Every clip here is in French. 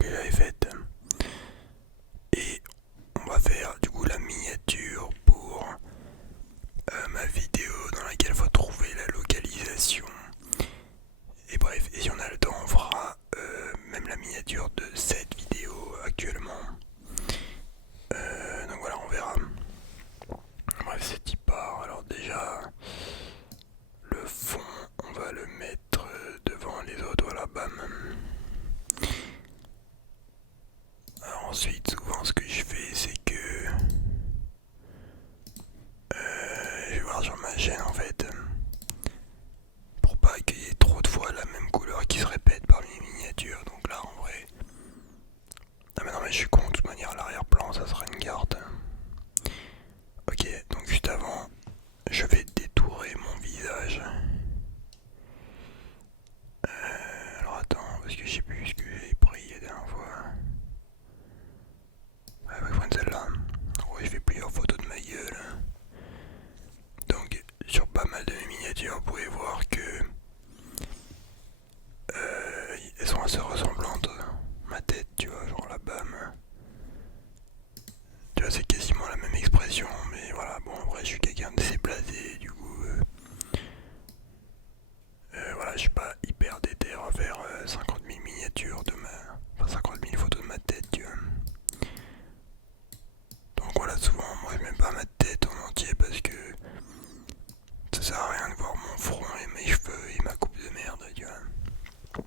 que j'avais faite. Et on va faire du coup la miniature pour ma vidéo dans laquelle il faut trouver la localisation. Et bref, et si on a le temps, on fera même la miniature de cette vidéo actuellement. Donc voilà, on verra. Bref, c'est y part. Alors déjà, le fond, on va le mettre devant les autres. Voilà, bam. Alors ensuite, souvent ce que je fais, c'est que je vais voir sur ma chaîne en fait, pour pas qu'il y ait trop de fois la même couleur qui se répète parmi les miniatures. Donc là, en vrai, ah mais non mais je suis con, de toute manière l'arrière-plan ça sera une garde. Ok, donc juste avant, je vais détourer mon visage. Alors attends, parce que je sais plus ce que j'ai pris la dernière fois. Ouais, on va prendre celle-là. En gros, je fais plusieurs photos de ma gueule. Donc, sur pas mal de mes miniatures, vous pouvez voir que elles sont assez ressemblantes. Ma tête, tu vois, genre la bam. Tu vois, c'est quasiment la même expression, mais voilà, bon, en vrai, je suis quelqu'un d'assez blasé, du coup, voilà, je suis pas hyper déter à faire 50 000 miniatures de ma. Enfin, 50 000 photos de ma tête, tu vois. Donc voilà, souvent, moi, je mets pas ma tête en entier parce que ça sert à rien de voir mon front et mes cheveux et ma coupe de merde, tu vois.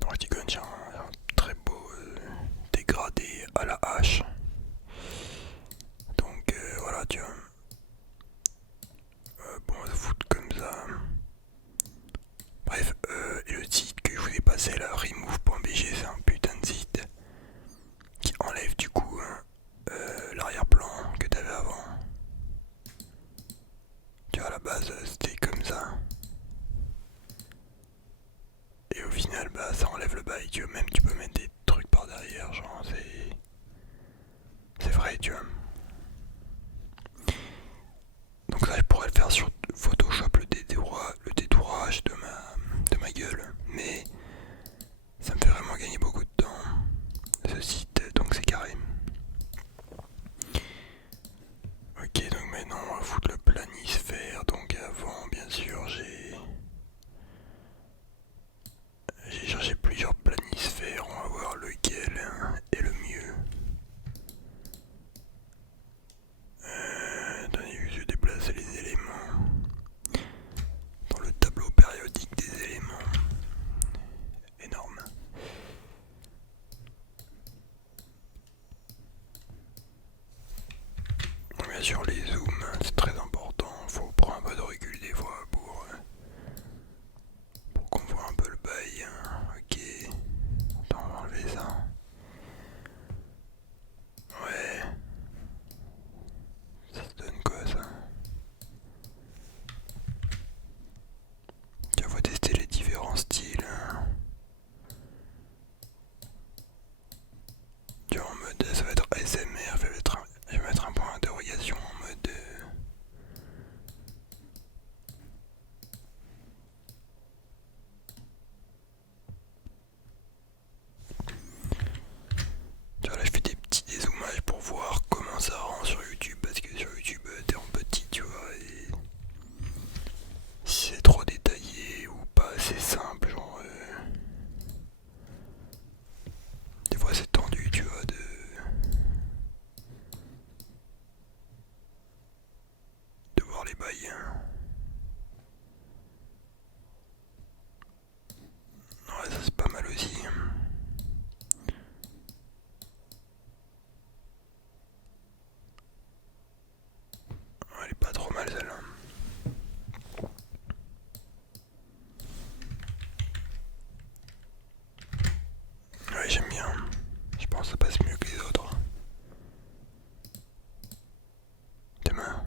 Donc, je dis que j'ai un très beau dégradé à la hache. Donc voilà, tu vois. Bon, on va se foutre comme ça. Bref, et le site que je vous ai passé là, remove.bg, c'est un putain de site qui enlève du coup l'arrière-plan que t'avais avant. Tu vois, à la base, c'était comme ça. Et au final, bah, ça enlève le bail, tu vois. Même tu peux mettre des trucs par derrière, genre, c'est vrai, tu vois. Donc ça, je pourrais le faire sur Photoshop, le détourage de ma gueule. Mais ça me fait vraiment gagner beaucoup de temps, ce site, donc c'est carré. Ok, donc maintenant on va foutre le planisphère. Donc avant, bien sûr, j'ai cherché plusieurs planisphères. On va voir lequel est le mieux. Attendez, je déplace les éléments dans le tableau périodique des éléments. Énorme. Bien sûr, les zooms, c'est très important. Faut prendre un peu de recul des fois pour qu'on voit un peu le bail. Ok. Attends, on va enlever ça. Ouais. Ça se donne quoi ça? Tu vas tester les différents styles. Tu vois, en mode, ça va être ASMR. Je vais mettre un point d'interrogation en mode. Tu vois, là, je fais des petits dézoomages pour voir comment ça rend sur YouTube. Parce que sur YouTube, t'es en petit, tu vois. Et si c'est trop détaillé ou pas assez simple, genre. Des fois, c'est tendu, tu vois, de voir les bails. Ouais, ça c'est pas mal aussi. Elle est pas trop mal celle-là. Ouais, j'aime bien. Je pense que ça passe mieux que les autres. Tes mains.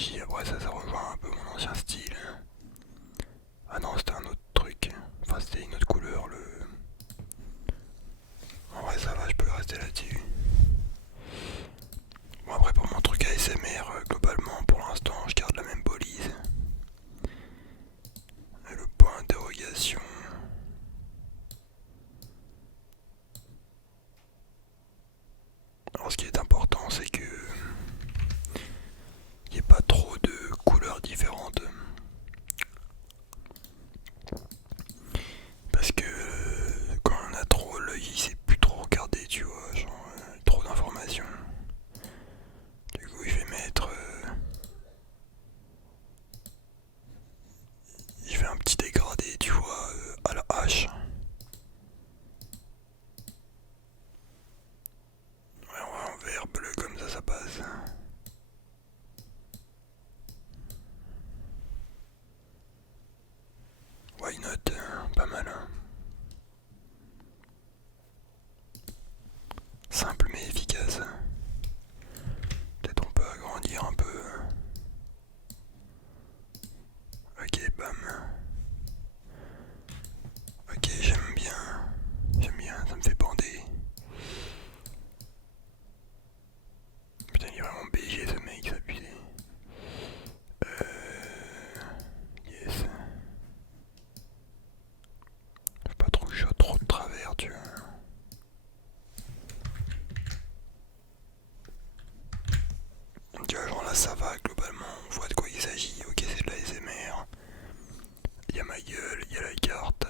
réfléchis, après ça rejoint un peu mon ancien style. Ah non, c'était un autre truc. Enfin, c'était une autre couleur. En vrai, ça va, je peux rester là-dessus. Bon, après, pour mon truc ASMR, globalement, pour l'instant, je garde la même police. Et le point d'interrogation. Alors, ce qui est important, c'est que il n'y ait pas trop de couleurs différentes. Parce que quand on a trop l'œil, il sait plus trop regarder, tu vois, genre trop d'informations. Du coup, je vais mettre. Je fais un petit dégradé, tu vois, à la hache. Ouais, on va en vert bleu comme ça passe. Why not, pas mal. Hein. Simple mais efficace. Peut-être on peut agrandir un peu. Ok, bam. Ok, j'aime bien. J'aime bien, ça me fait bander. Putain, il est vraiment BG ce mec, ça abusé. Yes. Faut pas trop que je sois trop de travers, tu vois. Tu vois, genre là ça va, globalement, on voit de quoi il s'agit. Ok, c'est de la SMR. Il y a ma gueule, il y a la carte.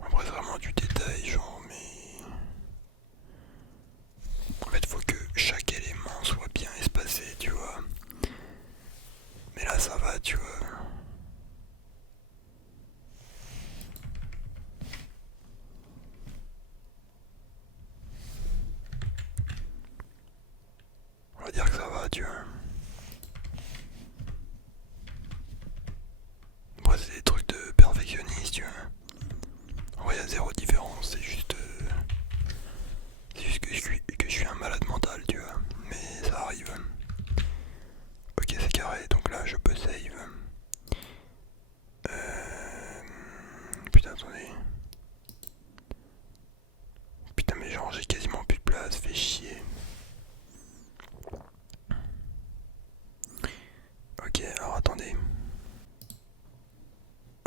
Après, c'est vraiment du détail, genre, mais. En fait, faut que chaque élément soit bien espacé, tu vois. Mais là, ça va, tu vois. On va dire que ça va, tu vois. Après, c'est des trucs de perfectionniste, tu vois. En vrai, il y a zéro différence, c'est juste que je suis un malade mental, tu vois. Mais ça arrive. Ok, c'est carré, donc là, je peux save. Putain, attendez. Putain, mais genre, j'ai quasiment plus de place, fait chier. Ok, alors attendez.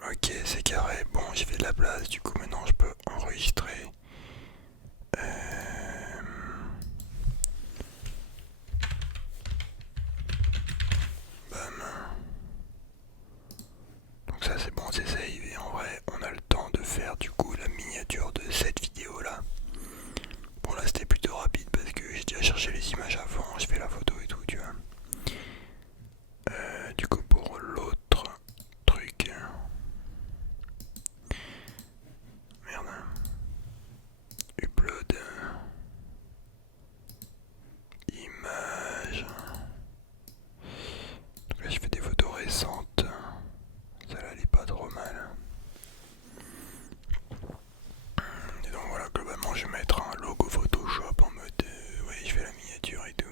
Ok, c'est carré. Bon, j'ai fait de la place, du coup, maintenant je peux enregistrer. Bam. Donc ça c'est bon, c'est save. Et en vrai, on a le temps de faire du coup la miniature de cette vidéo là. Bon là c'était plutôt rapide parce que j'ai déjà cherché les images avant, j'ai fait la photo et tout, tu vois. Du coup pour l'autre truc. Merde. Upload. Image. Donc là j'ai fait des photos récentes. Celle-là elle est pas trop mal. Et donc voilà, globalement je vais mettre un logo Photoshop en mode ouais je fais la miniature et tout.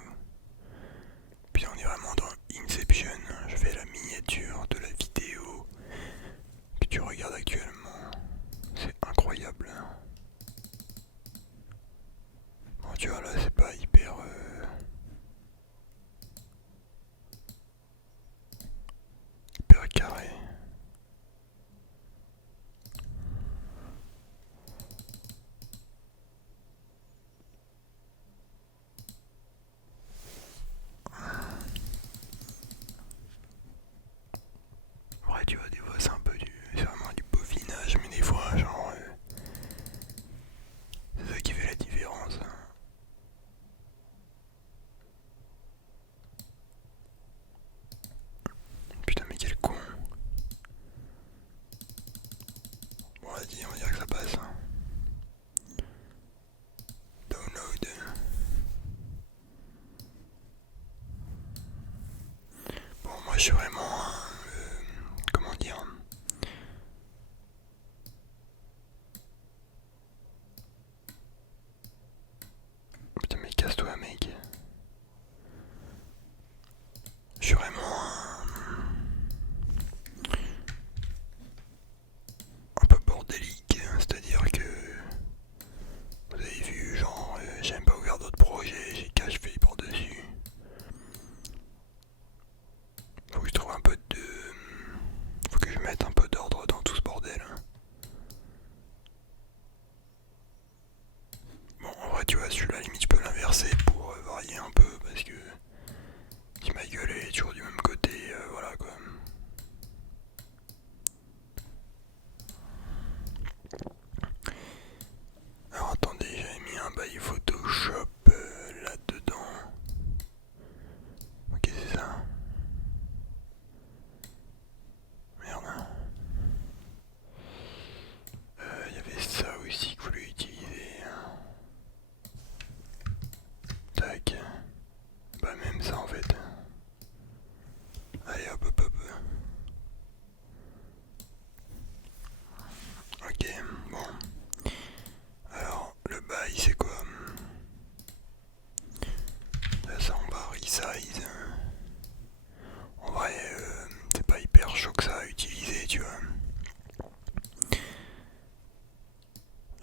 suis vraiment comment dire. Putain mais casse-toi mec. Je suis vraiment un peu bordélique, c'est-à-dire que vous avez vu, genre j'ai même pas ouvert d'autres projets, j'ai cache-fait par-dessus. Faut que je trouve un peu de... Faut que je mette un peu d'ordre dans tout ce bordel. Bon, en vrai, tu vois, celui-là, limite, je peux l'inverser pour varier un peu parce que si ma gueule est toujours du même côté, voilà quoi. Alors attendez, j'avais mis un bail Photoshop là-dedans. Ok, c'est ça. Merde. Il y avait ça aussi que vous voulez utiliser. Tac. Bah même ça en fait. Allez hop hop hop. Ok, bon. Alors le bail c'est quoi? Là ça on va resize. En vrai c'est pas hyper chaud que ça à utiliser tu vois.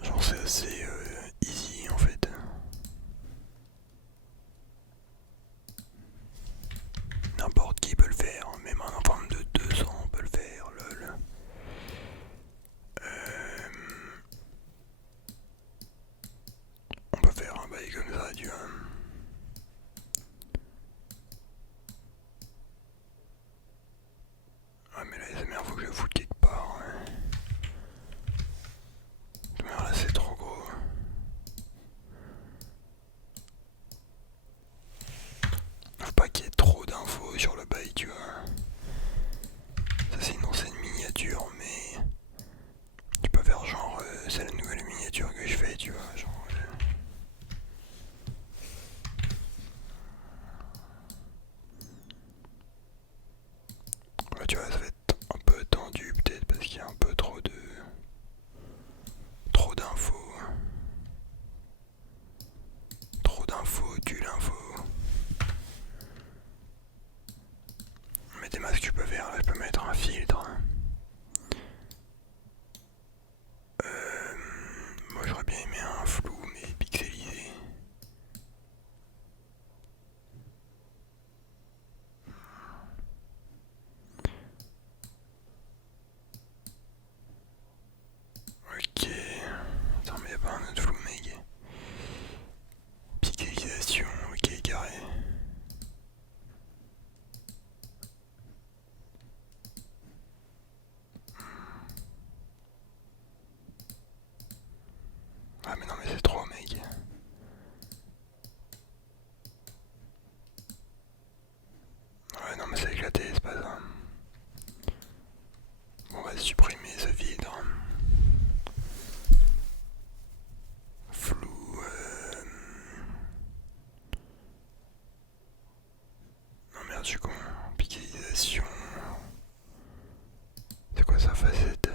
Genre c'est assez easy en fait. N'importe qui peut le faire, même un enfant de 2 ans peut le faire, lol. On peut faire un bail comme ça, tu vois. Ah mais la SMR faut que je le foute quelque part. Ouais. Mais là c'est trop gros. Faut pas qu'il y ait trop d'infos sur le bail, tu vois. Ça sinon c'est une miniature, mais tu peux faire genre c'est la nouvelle miniature que je fais, tu vois. Genre, ouais, tu vois, ça va être un peu tendu peut-être parce qu'il y a un peu trop d'infos. Trop d'infos, tue l'info. Mais des masques tu peux faire, là je peux mettre un filtre. Moi j'aurais bien aimé un flou mais pixelisé. Ok. Attends mais y'a pas un autre flou mec. Pixelisation, ok carré. Ah mais non mais c'est trop mec. Ouais non mais c'est éclaté, c'est pas ça. Bon, on va supprimer ce filtre. Flou. Non merde, je suis con. Pixelisation. C'est quoi ça, facette?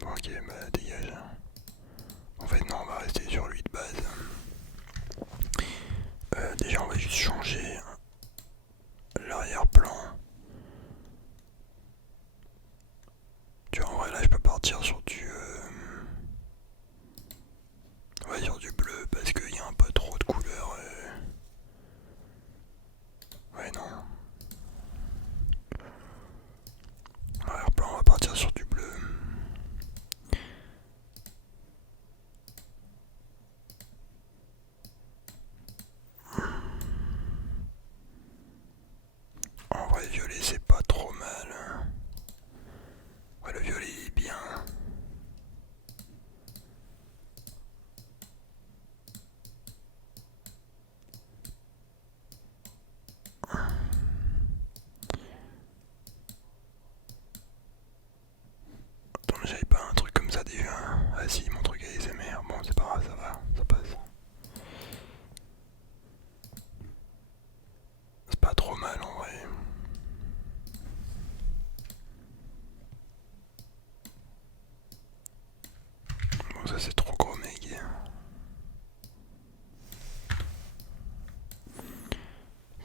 Bon, ok, bah dégage. En fait, non, on va rester sur lui de base. Déjà, on va juste changer l'arrière-plan. Tu vois, en vrai, là, je peux partir sur du... on va dire du bleu parce qu'il y a un peu trop de couleurs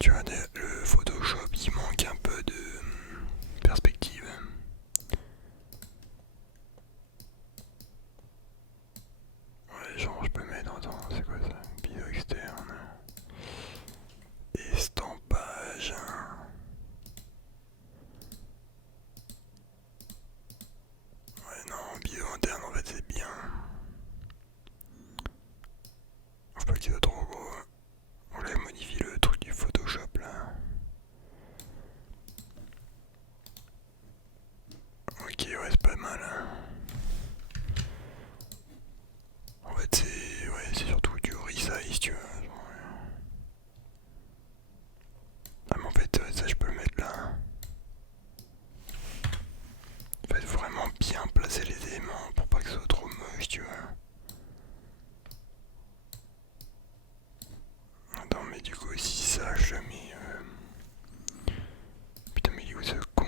Tu vois, le Photoshop, il manque un peu de perspective. Ouais, genre je peux mettre, attends, c'est quoi ça? Vidéo externe. Estampage. Ouais, non, vidéo interne en fait c'est bien. Faut pas qu'il soit trop gros. On va modifier le truc du Photoshop là. Ok, ouais, c'est pas mal. Hein. En fait, c'est surtout du resize, tu vois. Genre, ah, mais en fait, ça je peux le mettre là. En fait, faut vraiment bien placer les éléments pour pas que ce soit trop moche, tu vois. Attends, mais du coup, si ça, je mets. Putain, mais il est où ce con?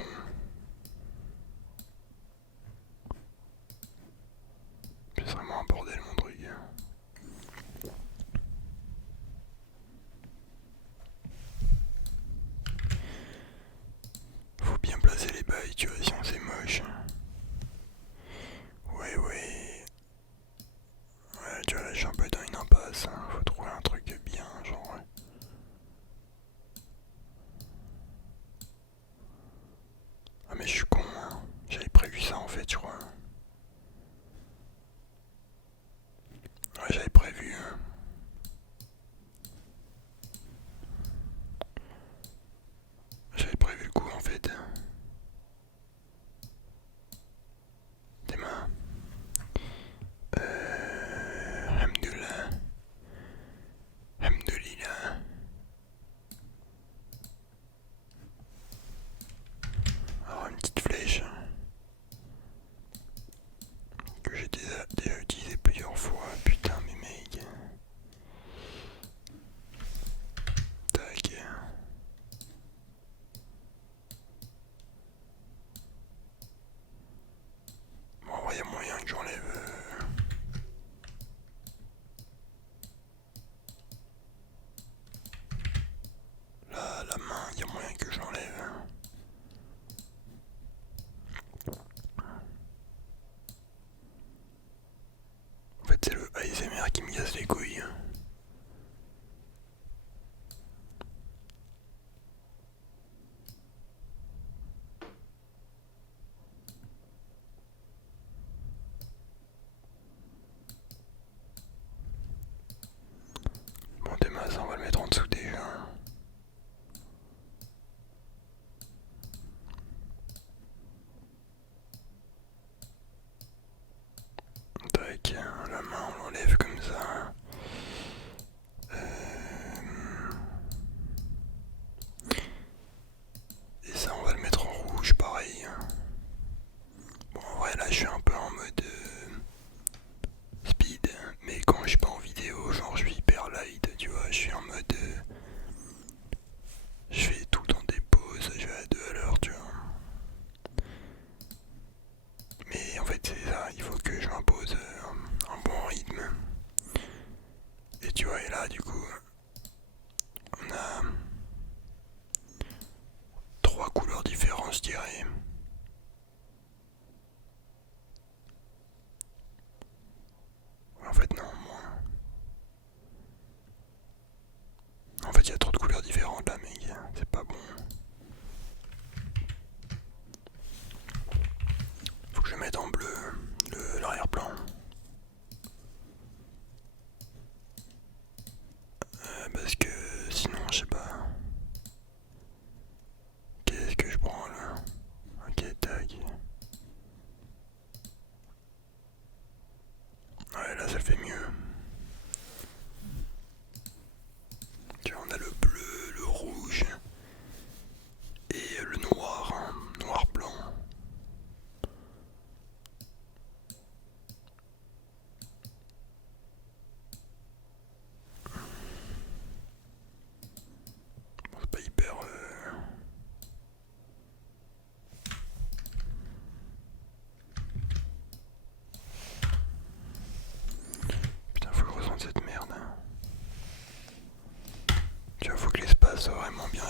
C'est vraiment un bordel, mon truc. Faut bien placer les bails, tu vois, sinon c'est moche. Ouais, ouais. Ouais, tu vois, là, je suis un peu dans une impasse. Hein. Faut trouver un truc bien, genre. Ouais. Ah, mais je suis con, hein. J'avais prévu ça en fait, je crois. Ouais, j'avais prévu. Hein. J'avais prévu le coup en fait. Des mains. Hamdullah. Hamdulillah. Alors, une petite flèche. Que j'ai déjà utilisé plusieurs fois. Putain, mais mec. Tac. Bon, il y a moyen que j'enlève. La main, il y a moyen que je l'enlève. En fait, c'est le ASMR qui me casse les couilles. Bon, des masses, on va le mettre en dessous déjà. Tac, la main, on l'enlève comme ça. Et ça, on va le mettre en rouge, pareil. Bon, en vrai, là, je suis un peu en mode speed, mais quand je suis pas en vidéo, genre, je suis hyper light, tu vois, je suis en mode. Je fais tout le temps des pauses, je vais à 2 à l'heure, tu vois. Mais en fait, c'est ça, il faut que je m'impose un bon rythme. Et tu vois, et là, du coup, on a 3 couleurs différentes, je dirais. En fait, non, moins. En fait, il y a trop de couleurs différentes là, mec. C'est pas bon. Faut que je mette en bleu l'arrière-plan.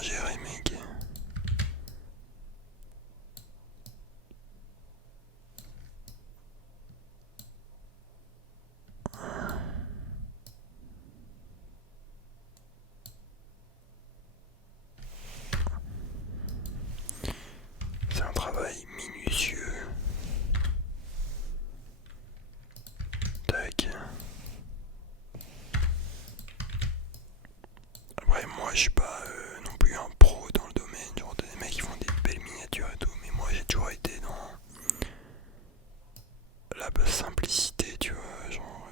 gérer, mec. C'est un travail minutieux. Tac. Après, moi, je suis pas non plus un pro dans le domaine. Genre, des mecs qui font des belles miniatures et tout. Mais moi, j'ai toujours été dans la simplicité, tu vois. Genre,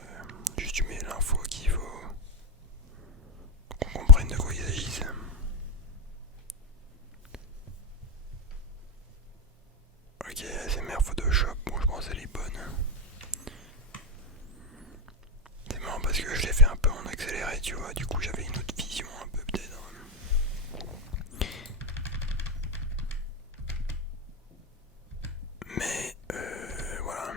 juste tu mets l'info qu'il faut. Qu'on comprenne de quoi il s'agisse. Ok, ASMR Photoshop. Bon, je pense qu'elle est bonne. C'est marrant parce que je l'ai fait un peu en accéléré, tu vois. Du coup, j'avais une autre vision un peu peut-être. Mais voilà.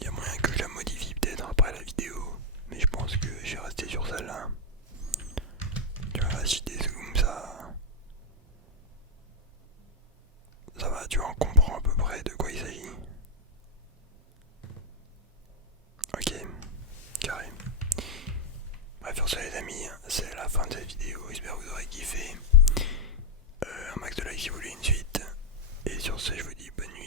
Il y a moyen que je la modifie peut-être après la vidéo. Mais je pense que je vais rester sur celle-là. Tu vois, si je dézoome ça. Ça va, tu vois, on comprend à peu près de quoi il s'agit. Ok, carré. Bref, sur ce les amis, c'est la fin de cette vidéo. J'espère que vous aurez kiffé. Un max de likes si vous voulez une suite. Et sur ce, je vous dis bonne nuit.